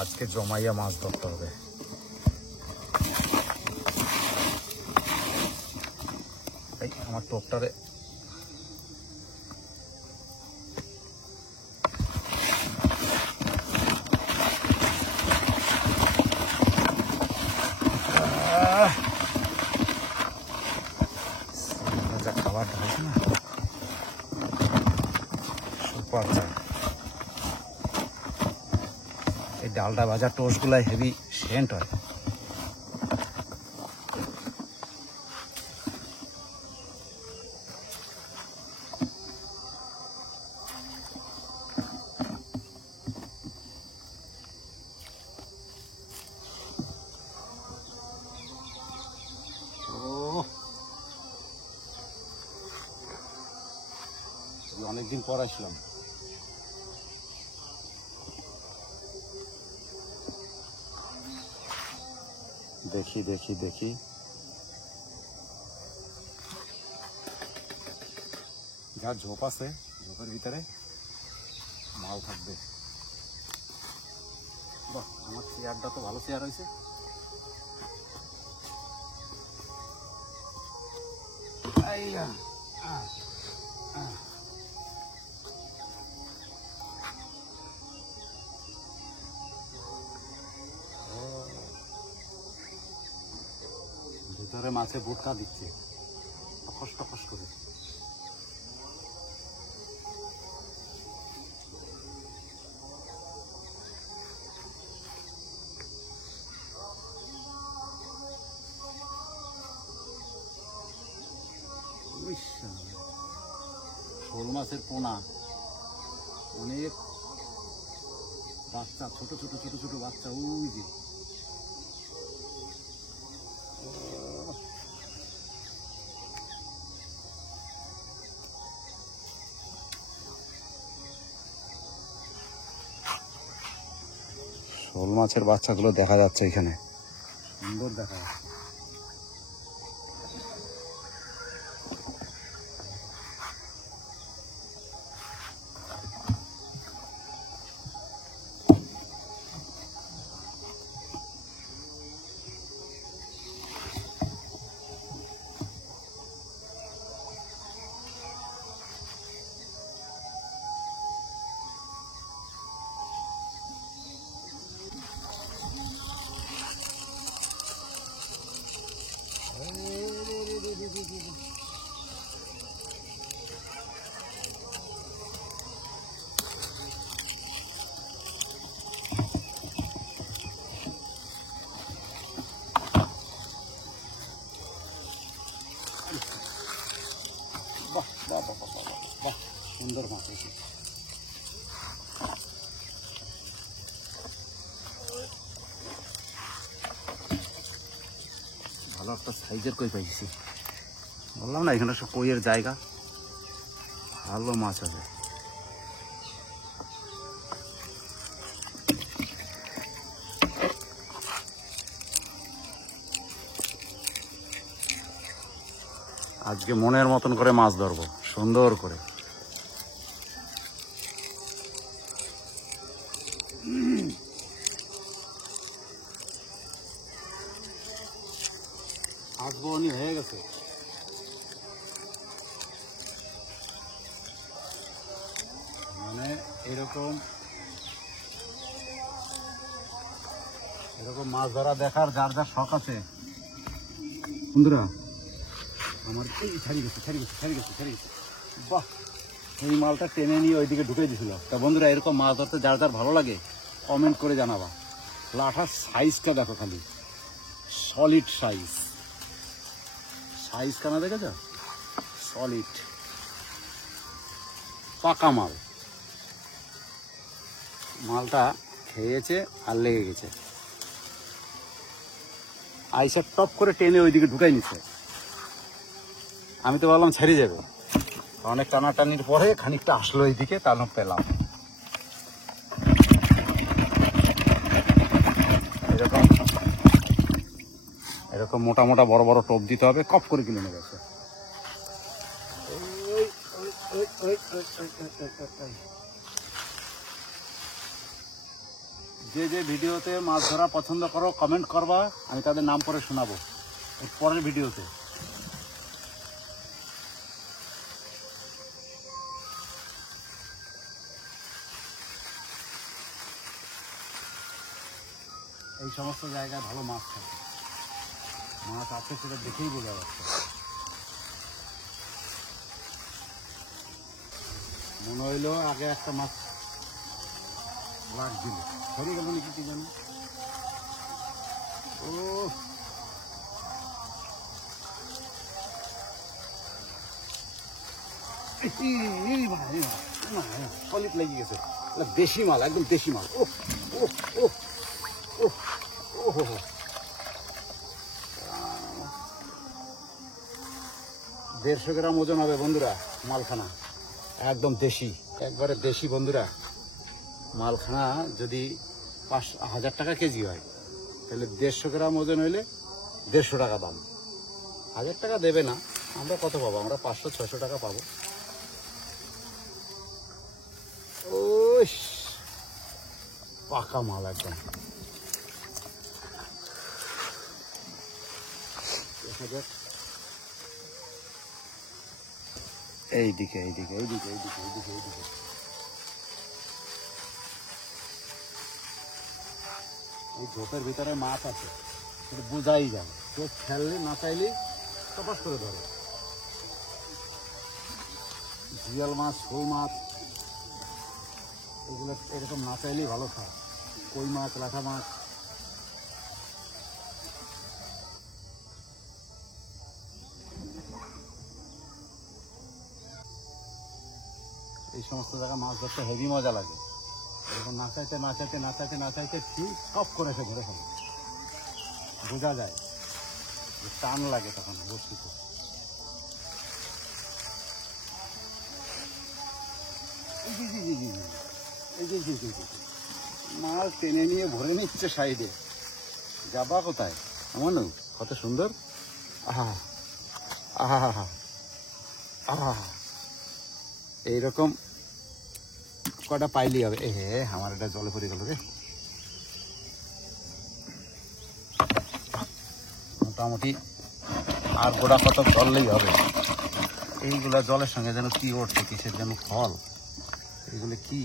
আজকে জমাইয়া মাছ ধরতে হবে। আমার টোপটারে যা খাবার ঢালছে না, সুপার চা। এই ডালটা ভাজা টোস্ট গুলাই হেভি সেন্ট হয়। অনেকদিন পর আসলাম। দেখি দেখি দেখি যা ঝোপ আছে, ঝোপের ভিতরে মাল থাকবে। বাহ, আমার চেয়ারটা তো ভালো চেয়ার হয়েছে। ভিতরে মাছে ভুট্টা দিচ্ছে টকস টকস করে। শোল মাছের পোনা, অনেক বাচ্চা, ছোট ছোট ছোট ছোট বাচ্চা। ওই যে শোল মাছের বাচ্চাগুলো দেখা যাচ্ছে এখানে, সুন্দর দেখা যাচ্ছে। বাহ বাহ বাহ বাহ বাহ, সুন্দর মাছ হয়েছে। ভালো একটা সাইজের কই পাইছি। বললাম না এখানে সব কইয়ের জায়গা, ভালো মাছ আছে। আজকে মনের মতন করে মাছ ধরবো, সুন্দর করে। আজবনি হয়ে গেছে। মানে এরকম এরকম মাছ ধরা দেখার যার যার শখ আছে বন্ধুরা, আমার ছাড়ি গেছে। বাহ, এই মালটা টেনে নিয়ে ওইদিকে ঢুকে দিয়েছিল। তা বন্ধুরা, এরকম মাছ ধরতে যার যার ভালো লাগে কমেন্ট করে জানাবা। লাঠার সাইজটা দেখো, খালি সলিড সাইজ কানা দেখেছ, সলিড পাকা মাল। মালটা খেয়েছে আর লেগে গেছে, আইসা টপ করে টেনে ওইদিকে ঢুকাই নিচ্ছে। আমি তো ভাবলাম ছেড়ে যাবে, অনেক টানাটানির পরে খানিকটা আসলো এইদিকে, তাহলে পেলাম। এরকম মোটা মোটা বড় বড় টোপ দিতে হবে, কপ করে কিনে নেবে। যে যে ভিডিওতে মাছ ধরা পছন্দ করো কমেন্ট করবা, আমি তাদের নাম পরে শোনাবো এর পরের ভিডিওতে। এই সমস্ত জায়গায় ভালো মাছ থাকে, মাছ আছে সেটা দেখেই বোঝা যাচ্ছে। মনে হইলো আগে একটা মাছ লাগ দিল, ধরে গেল নাকি কি জানি। ও সলিড লেগে গেছে, দেশি মাল, একদম দেশি মাল। ও ও ও ও ও হো হো 150 গ্রাম ওজন হবে বন্ধুরা মালখানা, একদম দেশি, একবারে দেশি বন্ধুরা। মালখানা যদি 5,000 টাকা কেজি হয় তাহলে 150 গ্রাম ওজন হইলে 150 টাকা দাম। 1000 টাকা দেবে না, আমরা কত পাবো? আমরা 500-600 টাকা পাবো। ও পাকা মাল একদম। এইদিকে এইদিকে এইদিকে এইদিকে এইদিকে এইদিকে এই ঝোপের ভিতরে মাছ আছে, সেটা বোঝাই যায়, চোখ ফেললে না চাইলে তপাস করে ধরে। জিয়াল মাছ, কই মাছ, এগুলো এরকম না চাইলেই ভালো খায়। কই মাছ, লাঠা মাছ, এই সমস্ত জায়গায় মাছ ধরতে হেভি মজা লাগে। এরকম না চাইতে না চাইতে না চাইতে না চাইতে ঠিক টপ করে সে ধরে ফেলে, বোঝা যায়, টান লাগে তখন বসিতে। মাছ টেনে নিয়ে ভরে নিচ্ছে সাইডে, যাবা কোথায়? আমার কত সুন্দর, আহা আহা আহা আহা, এইরকম কটা পাইলেই হবে। এ হে, আমার এটা জলে পড়ে গেল রে। মোটামুটি আর গোড়া কত ধরলেই হবে। এইগুলা জলের সঙ্গে যেন কি উঠছে, কিসের যেন ফল, এগুলো কি?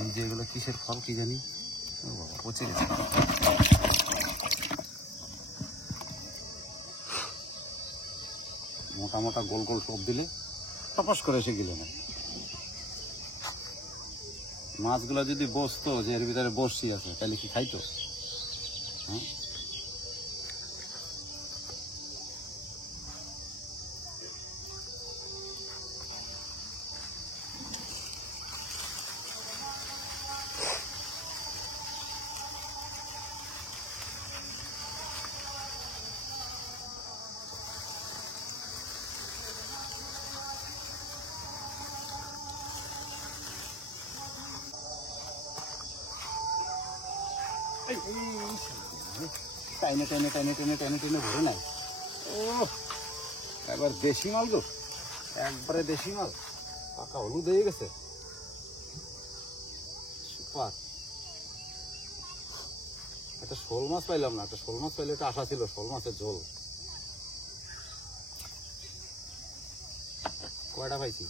এই যে এগুলো কিসের ফল কি জানি, পচে গেছে। মোটা মোটা গোল গোল টোপ দিলে টপাস করে এসে গেলে না। মাছগুলো যদি বসতো যে এর ভিতরে বসি আছে তাহলে কি খাইতো? হ্যাঁ, টাইনে টাইনে টাইনে টেনে টেনে টেনে ভরে নাই। ও এবার দেশি মাল গো, একবারে দেশি মাল, পাকা হলুদ হয়ে গেছে, সুপার। একটা শোল মাছ পাইলাম না, একটা শোল মাছ পাইলে একটা আশা ছিল, শোল মাছের ঝোল। কয়টা পাইছি?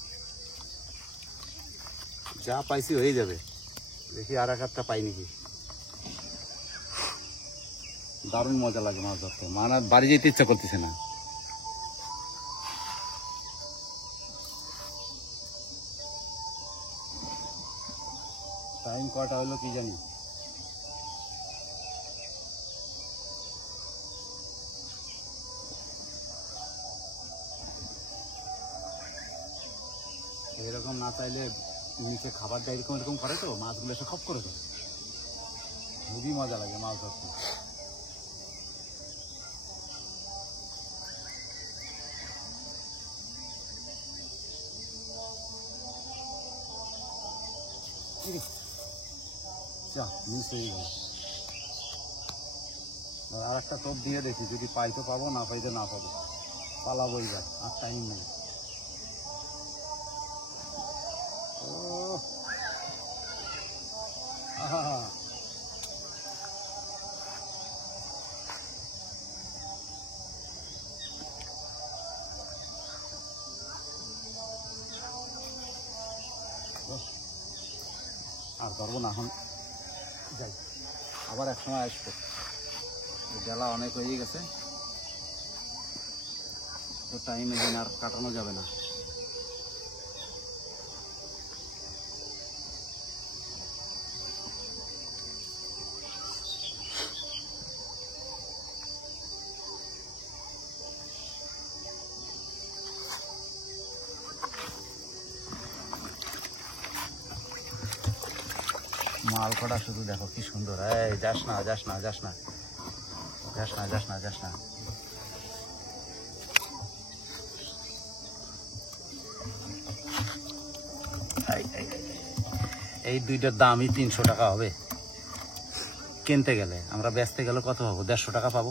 যা পাইছি হয়ে যাবে, দেখি আর একটা পাই নাকি। দারুণ মজা লাগে মাছ ধরতে, মানে বাড়ি যেতে ইচ্ছা করতেছে না। টাইম কয়টা হলো কি জানি, এরকম না চাইলে নিচে খাবার দেয়, এরকম এরকম করে তো মাছগুলো এসে খপ করে দেয়, খুবই মজা লাগে মাছ ধরতে। আর একটা টোপ দিয়ে দেখি, যদি পাই তো পাবো, না পাইতে না পাবো, পালাবো এবার, আর টাইম নেই। আহা, আর পারবো না, এখন যাই, আবার এক সময় আসবো। বেলা অনেক হয়ে গেছে, তো টাইম এদিন আর কাটানো যাবে না। মাল কটা শুধু দেখো কি সুন্দর। এই যাস না, যাস না, যাস না, যাস না, যাস না, যাস না। এই দুইটার দামই 300 টাকা হবে কিনতে গেলে, আমরা বেচতে গেলে কত পাবো? 150 টাকা পাবো।